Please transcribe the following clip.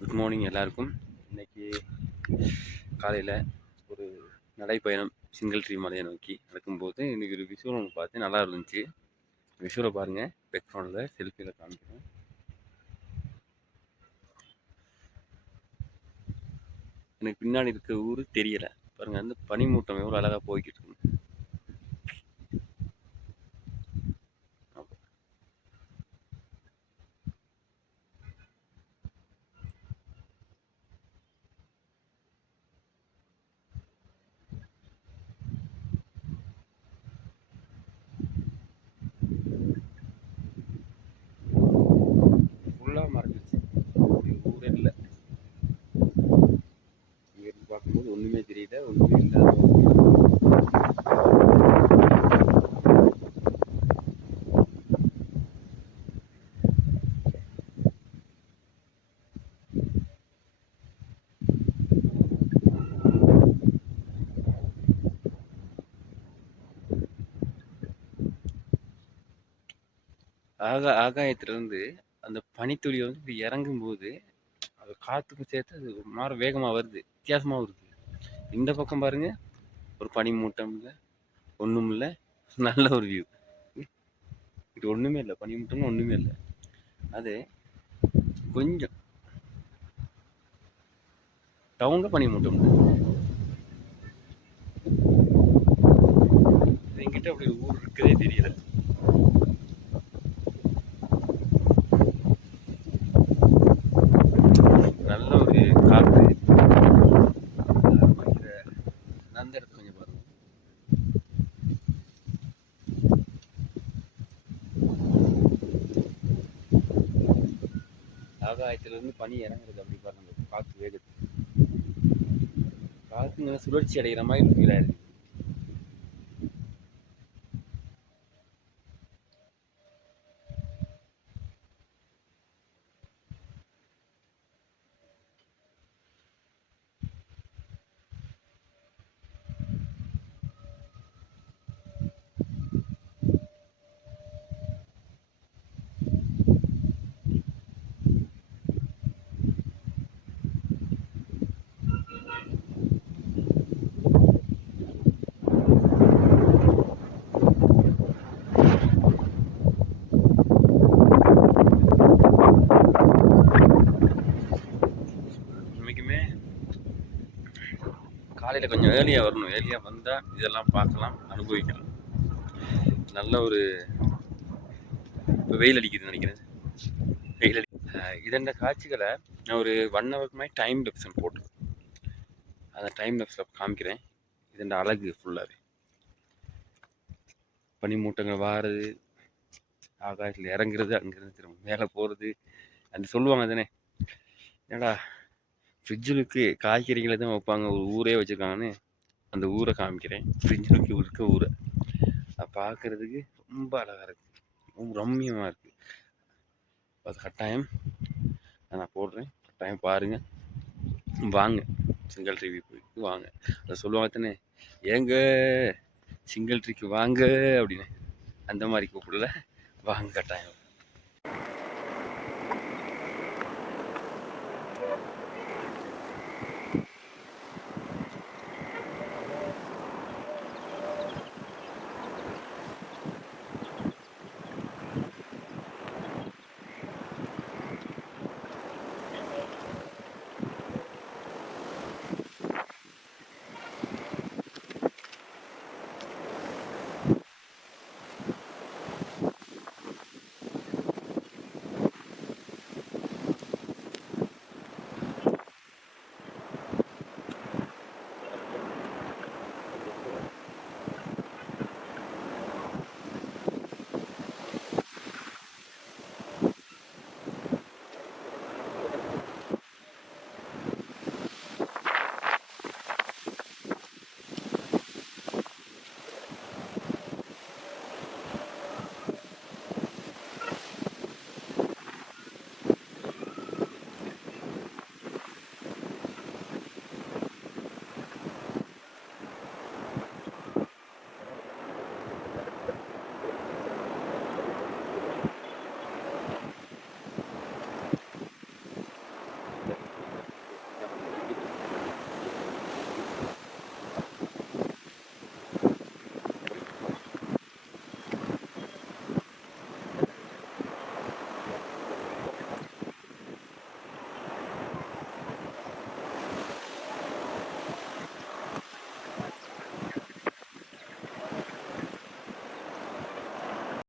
Good morning எல்லாருக்கும். இன்னைக்கு காலையில் ஒரு நடைப்பயணம் சிங்கிள் ட்ரீ மலையை நோக்கி நடக்கும்போது இன்னைக்கு ஒரு விஷுவல் ஒன்று பார்த்து நல்லா இருந்துச்சு. விஷுவலை பாருங்கள், பேக்ரவுண்டில் செல்ஃபியில் காமிக்கிறேன். எனக்கு பின்னாடி இருக்க ஊர் தெரியலை பாருங்கள், அந்த பனிமூட்டம் எவ்வளோ அழகாக போய்கிட்டு இருக்கு. ஃபுல்லாக மறைஞ்சிருச்சு, ஊரே இல்லை. இங்கேருந்து பார்க்கும்போது ஒன்றுமே தெரியல, ஒன்றுமே இல்லாத ஆகாயத்திலிருந்து அந்த பனித்துளி வந்து இப்படி இறங்கும்போது அது காற்றுக்கும் சேர்த்து அது மாற வேகமாக வருது, வித்தியாசமாக வருது. இந்த பக்கம் பாருங்க, ஒரு பனி மூட்டம் இல்லை, ஒன்றும் இல்லை, நல்ல ஒரு வியூ. இது ஒன்றுமே இல்லை, பனி மூட்டம்னு ஒன்றுமே இல்லை. அது கொஞ்சம் டவுனில் பனி மூட்டம் என்கிட்ட அப்படி ஒரு ஊர் இருக்கதே தெரியல. நல்ல ஒரு காற்று அந்த இடத்துல கொஞ்சம் பாருங்க. ஆகாயத்திலிருந்து பனி இறங்குறது அப்படி பாருங்க, காற்று வேகத்து காற்றுங்க சுழற்சி அடைகிற மாதிரி ஃபீல் ஆயிருக்கு. இன்னைக்குமே காலையில் கொஞ்சம் ஏர்லியாக வரணும், ஏர்லியாக வந்தால் இதெல்லாம் பார்க்கலாம், அனுபவிக்கலாம். நல்ல ஒரு இப்போ வெயில் அடிக்குதுன்னு நினைக்கிறேன், வெயில் அடி இதெந்த காட்சிகளை நான் ஒரு 1 ஹவருக்கு மாதிரி டைம் லெப்ஷன் போட்டு அந்த டைம் லெப்ஸில் காமிக்கிறேன். இதெந்த அழகு ஃபுல்லாகவே பனிமூட்டங்கள் வாருது, ஆகாயத்தில் இறங்குறது, அங்கேருந்து திரும்ப மேலே போகிறது. அந்த சொல்லுவாங்க தானே, ஏடா ஃப்ரிட்ஜுக்கு காய்கறிகளை தான் வைப்பாங்க, ஒரு ஊரே வச்சுருக்காங்கன்னு. அந்த ஊரை காமிக்கிறேன், ஃப்ரிட்ஜுக்கு இருக்க ஊரை. அதை பார்க்குறதுக்கு ரொம்ப அழகாக இருக்குது, ரொம்ப ரம்மியமாக இருக்குது. அது கட்டாயம் நான் போடுறேன், கட்டாயம் பாருங்கள், வாங்க சிங்கிள் ட்ரீ போயிட்டு வாங்க. அதை சொல்லுவாங்க தானே, ஏங்க சிங்கிள் ட்ரீக்கு வாங்க அப்படின்னு, அந்த மாதிரி கூப்பிடல, வாங்க கட்டாயம்.